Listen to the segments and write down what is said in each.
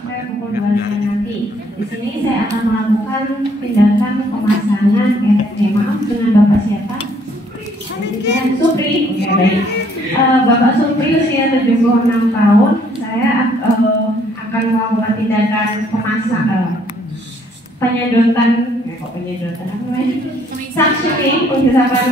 sampai pukul 2 siang nanti. Di sini saya akan melakukan tindakan pemasangan maaf dengan Bapak siapa? Supri. Oke, baik. Bapak Supri usia 76 tahun. Saya akan melakukan tindakan penyedotan, suctioning, penyedotan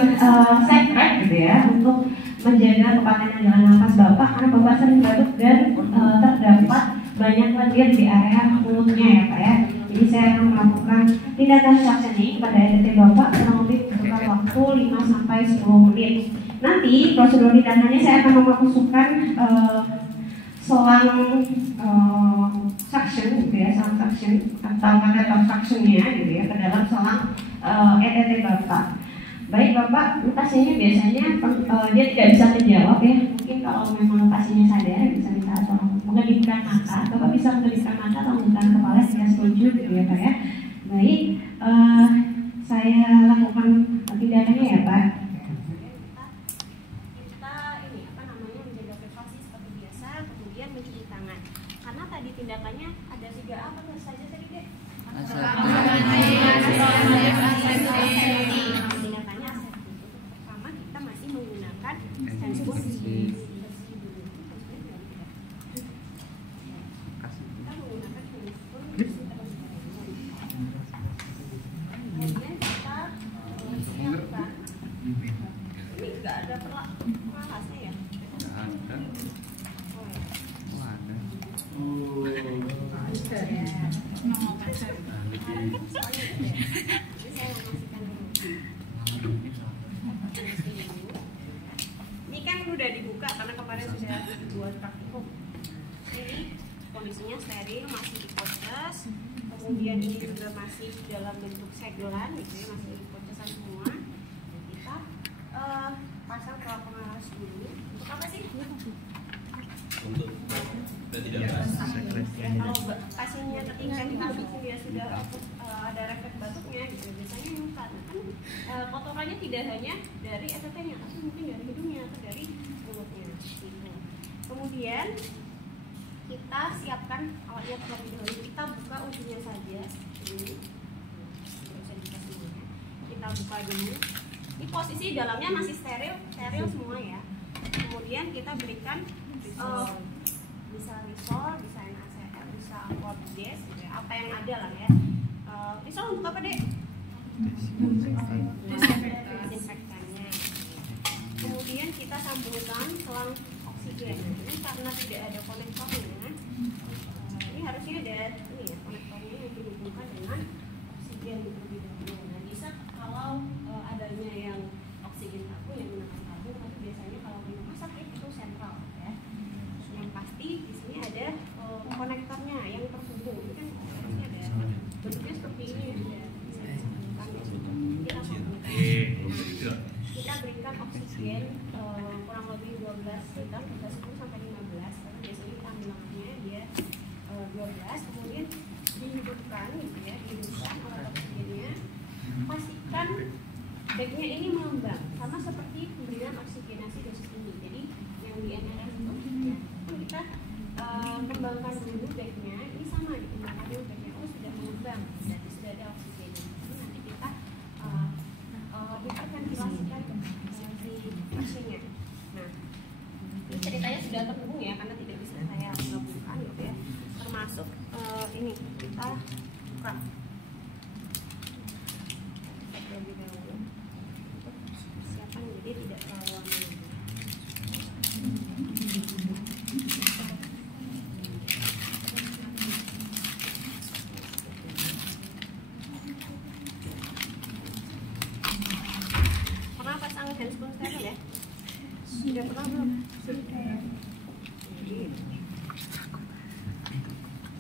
secret gitu ya, untuk menjaga kepastian jalan nafas Bapak karena Bapak sering batuk dan terdapat banyak lendir di area mulutnya ya Pak ya. Jadi saya akan melakukan tindakan suctioning pada ETT Bapak kurang lebih membutuhkan waktu 5 sampai 10 menit. Nanti prosedur tindakannya saya akan memasukkan selang suction gitu ya, selang suction atau kateter suctionnya gitu ya ke dalam selang ETT Bapak. Baik Bapak, pasiennya biasanya dia tidak bisa menjawab ya. Mungkin kalau memang pasiennya sadar bisa minta tolong mengedipkan mata. Bapak bisa mengedipkan mata atau menggunakan kepala jika setuju gitu ya Pak ya. Baik, saya lakukan tindakannya ya Pak. Kita ini apa namanya menjaga privasi seperti biasa, kemudian mencuci tangan. Karena tadi tindakannya ada 3 apa saja tadi Dek? Ini kan udah dibuka karena kemarin sudah dibuat praktikum. Ini kondisinya steril, masih di proses. Kemudian ini juga masih dalam bentuk segelan, gitu ya, masih di prosesan semua. Kita pasang pelak pengawas dulu. Untuk apa sih? Untuk tidak kalau pasiennya ketika dibatuk dia sudah ada refleks batuknya gitu, biasanya mukat. Kan kotorannya tidak hanya dari ETT-nya, tapi mungkin dari hidungnya atau dari mulutnya gitu. Kemudian kita siapkan alatnya terlebih dahulu. Kita buka ujungnya saja ini. Kita buka dulu. Ini posisi dalamnya masih steril semua ya. Kemudian kita berikan bisa Lysol, bisa NaCl, bisa Aquabides, gitu ya, apa yang ada lah ya. Lysol untuk apa Dek? Desinfektannya. Kemudian kita sambungkan selang oksigen. Ini karena tidak ada konektornya, ini harusnya ada ini ya, konektornya yang dihubungkan dengan oksigen terlebih dahulu. Nah bisa kalau adanya yang oksigen tabung yang menggunakan tabung, tapi biasanya kalau di rumah sakit itu sentral ya. Yang pasti di sini ada konektornya yang terhubung. Ini kan harusnya ada bentuknya seperti ini ya. Kita berikan oksigen kurang lebih 12 liter, bisa 10 sampai 15. Tapi biasanya kita bilangnya dia 12. Kemudian dihidupkan gitu ya, dihidupkan alat oksigennya. Pastikan bagnya ini mengembang sama seperti pemberian oksigenasi dosis tinggi. Jadi yang di NRS itu ya, kita kembangkan dulu bagnya. Ini sama dikembangkan dulu bagnya. Oh sudah mengembang, berarti sudah ada oksigen. Nanti kita diperventilasikan si pasiennya. Nah, ini ceritanya sudah terhubung ya, karena tidak bisa saya gabungkan gitu ya. Termasuk ini kita buka terlebih dahulu untuk persiapan jadi tidak terlalu lama. Pernah pasang handscoon steril ya? Sudah pernah belum? Sudah.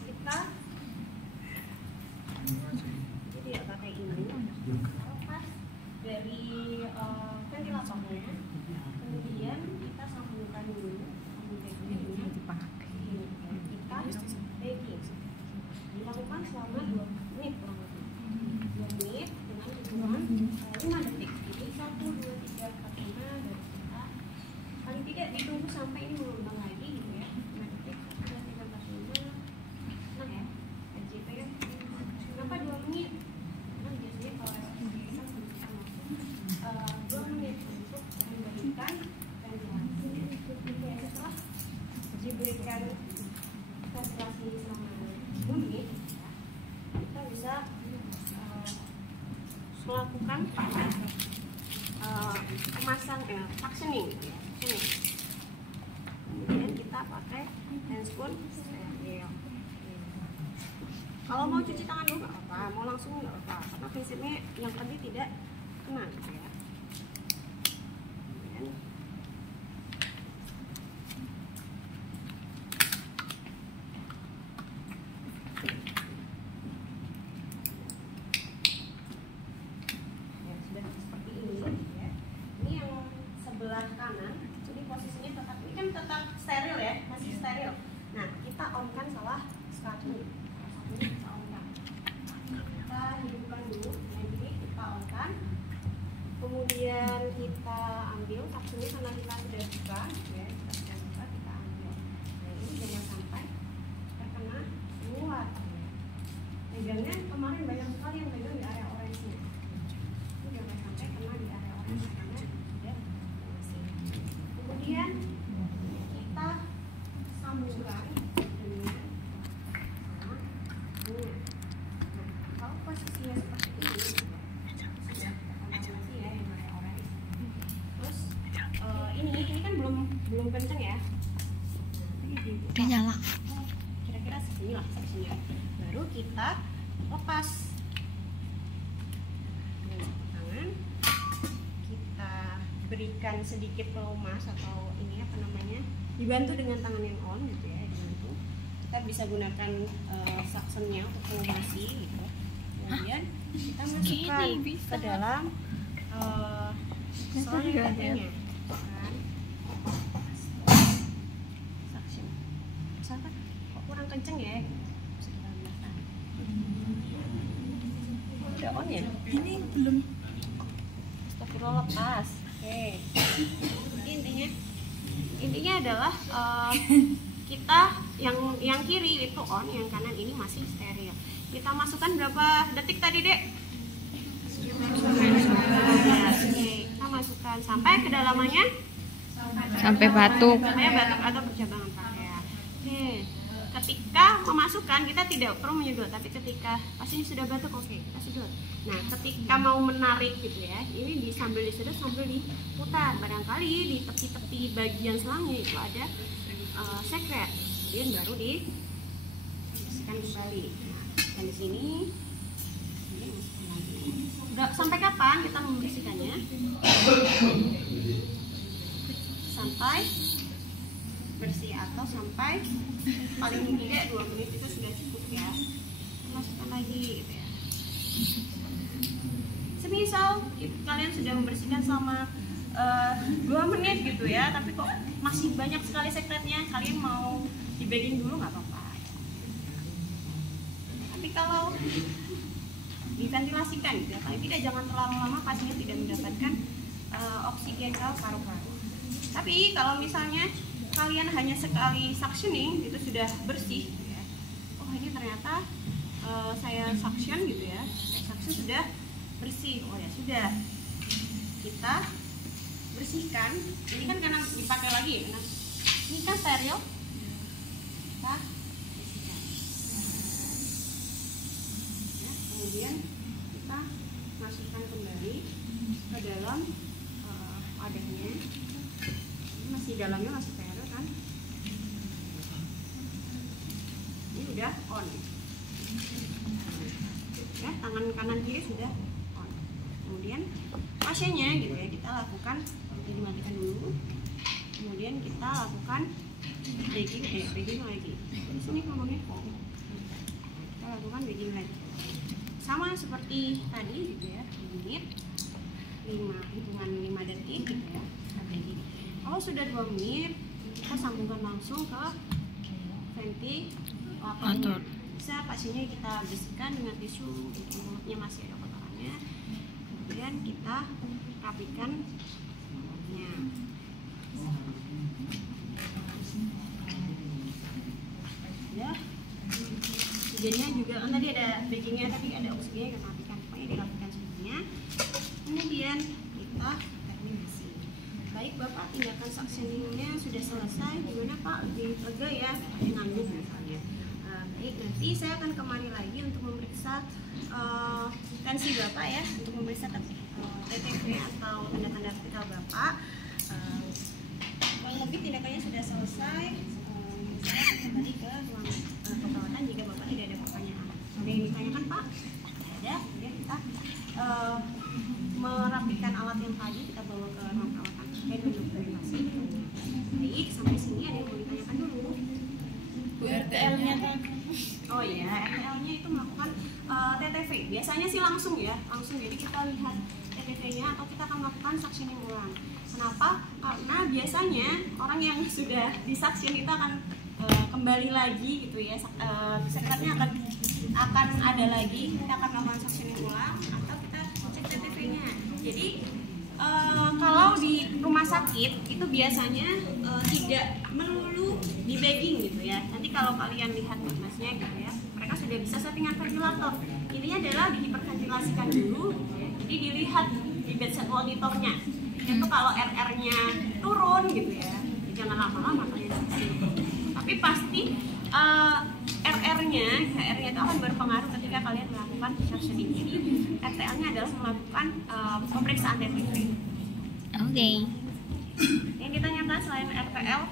Kita jadi ya pakai ini lepas dari ventilatornya, kemudian kita sambungkan dulu sambungkannya dengan kita baking. Dilakukan selama 2 menit kurang lebih. 2 menit dengan hitungan 5 detik. Jadi 1, 2, 3, 4, 5 dari kita paling tidak ditunggu sampai ini melakukan suctioning gitu ya, suctioning. Kemudian kita pakai handscoon steril. Kalau mau cuci tangan dulu nggak apa-apa, mau langsung nggak apa-apa, karena prinsipnya yang penting tidak kena gitu ya. Kemudian sudah seperti ini ya. Ini yang sebelah kanan, jadi posisinya tetap, ini kan tetap steril ya, masih steril. Nah, kita on-kan salah satu. Kita on-kan. Kita hidupkan dulu, jadi kita on-kan. Kemudian kita ambil suctionnya karena kita sudah buka, ya, kita sudah buka, kita ambil. Nah, ini jangan sampai terkena luar. Pegangnya kemarin banyak sekali yang pegang di area orange-nya. Ini jangan sampai kena di area orange karena sudah masih. Kemudian kita sambungkan dengan ini. Nah, kalau posisinya seperti ini, sudah kontaminasi ya yang area orange. Terus ini kan belum kenceng ya. Udah nyala. Kira-kira segini lah seksinya. Baru kita lepas dengan tangan, kita berikan sedikit pelumas atau ini apa namanya, dibantu dengan tangan yang on gitu ya, dibantu. Kita bisa gunakan suctionnya untuk pelumasi gitu. Kemudian kita masukkan ke dalam selang katanya kan suction. Misalkan kok kurang kenceng ya, bisa kita tambahkan. Udah on ya? Ini belum. Astagfirullah, lepas. Oke. Jadi intinya adalah kita yang kiri itu on, yang kanan ini masih steril. Kita masukkan berapa detik tadi, Dek? Oke, kita masukkan sampai kedalamannya Sampai batuk. sampai batuk atau percabangan pakaian. Oke. Ketika memasukkan kita tidak perlu menyedot, tapi ketika pastinya sudah batuk, oke, kita sedot. Nah, ketika mau menarik gitu ya, ini sambil disedot sambil diputar. Barangkali di tepi-tepi bagian selangnya itu ada sekret, kemudian baru dibersihkan kembali. Nah, dan di sini ini masukkan lagi. Udah sampai kapan kita membersihkannya? Sampai bersih atau sampai paling tidak 2 menit itu sudah cukup ya. Masukkan lagi gitu ya. Semisal kalian sudah membersihkan selama 2 menit gitu ya, tapi kok masih banyak sekali sekretnya, kalian mau di bagging dulu nggak apa-apa. Tapi kalau diventilasikan gitu ya, paling tidak jangan terlalu lama, pasien tidak mendapatkan oksigen ke paru-paru. Tapi kalau misalnya kalian hanya sekali suctioning itu sudah bersih gitu ya. Oh, ini ternyata saya suction gitu ya, suction sudah bersih. Oh ya sudah, kita bersihkan. Ini kan karena dipakai lagi ya, karena ini kan steril, kita bersihkan ya. Kemudian kita masukkan kembali ke dalam wadahnya. Ini masih dalamnya masih steril kan, ini udah on ya, tangan kanan kiri sudah on. Kemudian pasiennya gitu ya, kita lakukan, jadi matikan dulu, kemudian kita lakukan bagging lagi. Di sini ngomongnya kok kita lakukan bagging lagi sama seperti tadi gitu ya, menit 5 hitungan 5 detik gitu ya. Kalau sudah 2 menit, kita sambungkan langsung ke ventilator. Bisa pasiennya kita bersihkan dengan tisu, mulutnya masih ada kotorannya. Kemudian kita rapikan mulutnya. Ya, oksigennya juga, kan tadi ada baggingnya, tapi ada oksigennya kita rapikan. Pokoknya dirapikan semuanya. Kemudian kita terminasi. Baik Bapak, tindakan suctioningnya sudah selesai. Gimana Pak? Lebih lega ya? Nganjuk misalnya. Baik, nanti saya akan kembali lagi untuk memeriksa tensi Bapak ya, untuk memeriksa TTV atau tanda-tanda vital Bapak. Kurang lebih tindakannya sudah selesai. Saya akan kembali ke ruang perawatan jika Bapak tidak ada pertanyaan. Ada yang ditanyakan Pak? Tidak ada. Ya, kita merapikan alat yang tadi kita bawa ke ruang perawatan dan mendokumentasi. Baik, sampai sini ada yang mau ditanyakan dulu? RTL-nya kan? Oh iya, RTL-nya itu melakukan TTV. Biasanya sih langsung ya, langsung. Jadi kita lihat TTV-nya atau kita akan melakukan suctioning ulang. Kenapa? Karena biasanya orang yang sudah disaksin itu akan kembali lagi gitu ya. Sekretnya akan ada lagi. Kita akan melakukan suctioning ulang atau kita cek TTV-nya. Jadi kalau di rumah sakit itu biasanya tidak melulu di bagging gitu ya. Nanti kalau kalian lihat masnya gitu ya, mereka sudah bisa settingan ventilator. Intinya adalah dihiperventilasikan dulu ya. Jadi dilihat di bedside monitornya itu kalau RR-nya turun gitu ya, jangan lama-lama kalian saksin. Tapi pasti RR-nya itu akan berpengaruh ketika kalian melakukan suctioning. Jadi RTL-nya adalah melakukan pemeriksaan TTV. Oke. Yang ditanyakan selain RTL